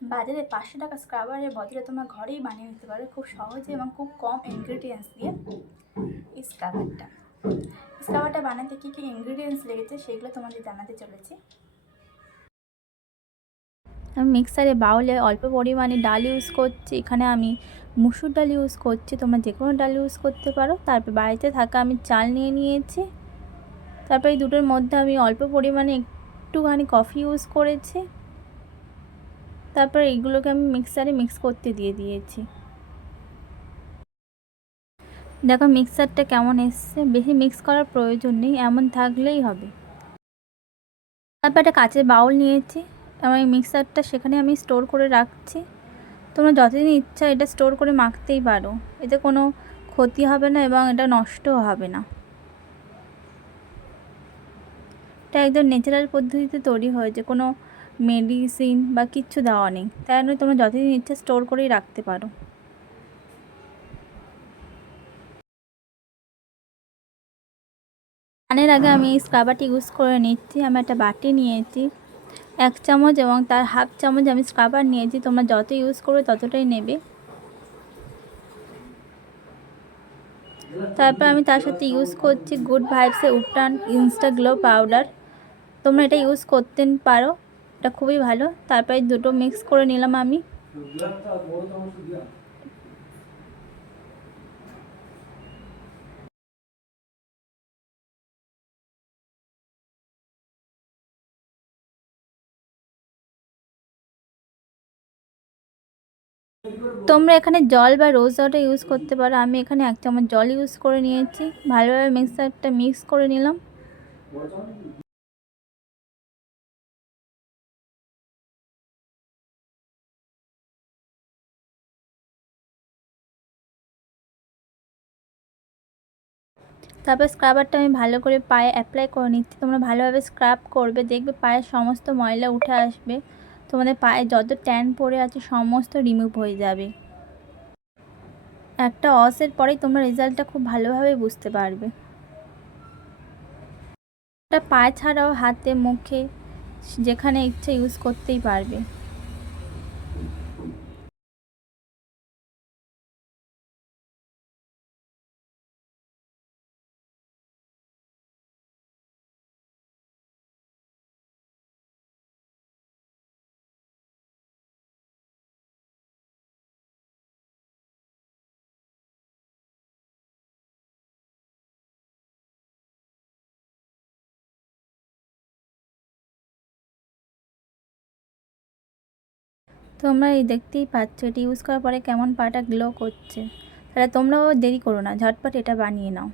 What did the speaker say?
বাজারে 500 টাকা স্ক্রাবারের বদলে তোমরা ঘরেই বানিয়ে নিতে পারো খুব সহজে এবং খুব কম ইনগ্রিডিয়েন্টস দিয়ে এই স্ক্রাবারটা বানাতে কী কী ইনগ্রিডিয়েন্টস লেগেছে সেগুলো তোমাদের জানাতে চলেছি। আমি মিক্সারে বাউলে অল্প পরিমাণে ডাল ইউজ করছি। এখানে আমি মুসুর ডাল ইউজ করছি, তোমরা যে কোনো ডাল ইউজ করতে পারো। তারপর বাড়িতে থাকা আমি চাল নিয়ে নিয়েছি। তারপর এই দুটোর মধ্যে আমি অল্প পরিমাণে একটুখানি কফি ইউজ করেছি। তারপর এইগুলোকে আমি মিক্সারে মিক্স করতে দিয়ে দিয়েছি। দেখো মিক্সারটা কেমন এসছে, বেশি মিক্স করার প্রয়োজন নেই, এমন থাকলেই হবে। তারপর একটা কাচের বাউল নিয়েছি, আমার এই মিক্সারটা সেখানে আমি স্টোর করে রাখছি। তোমরা যতদিন ইচ্ছা এটা স্টোর করে মাখতেই পারো, এতে কোনো ক্ষতি হবে না এবং এটা নষ্টও হবে না। এটা একদম ন্যাচারাল পদ্ধতিতে তৈরি হয়েছে, কোনো মেডিসিন বা কিচ্ছু দেওয়া নেই, তাই জন্য তোমরা যতদিন ইচ্ছা স্টোর করেই রাখতে পারো। স্নানের আগে আমি এই স্ক্রাবারটি ইউজ করে নিচ্ছি। আমি একটা বাটি নিয়েছি, 1 চামচ এবং তার হাফ চামচ আমি স্ক্রাবার নিয়েছি। তোমরা যত ইউজ করবে ততটাই নেবে। তারপর আমি তার সাথে ইউজ করছি গুড ভাইবসের উবটান ইনস্টা গ্লো পাউডার। তোমরা এটা ইউজ করতে পারো, এটা খুবই ভালো। তারপর এই দুটো মিক্স করে নিলাম আমি। তোমরা এখানে জল বা রোজ ওয়াটার ইউজ করতে পারো। আমি এখানে 1 চামচ জল ইউজ করে নিয়েছি, ভালোভাবে মিক্সারটা মিক্স করে নিলাম। তারপর স্ক্রাবারটা আমি ভালো করে পায়ে অ্যাপ্লাই করে নিচ্ছি। তোমরা ভালোভাবে স্ক্রাব করবে, দেখবে পায়ের সমস্ত ময়লা উঠে আসবে, তোমাদের পায়ে যত ট্যান পড়ে আছে সমস্ত রিমুভ হয়ে যাবে। একটা ওয়াশের পরেই তোমরা রেজাল্টটা খুব ভালোভাবে বুঝতে পারবে। এটা পায়ে ছাড়াও হাতে, মুখে, যেখানে ইচ্ছে ইউজ করতেই পারবে। তোমরা এই দেখতেই পাচ্ছ এটা ইউজ করার পরে কেমন পাটা গ্লো করছে। তাহলে তোমরাও দেরি করো না, ঝটপট এটা বানিয়ে নাও।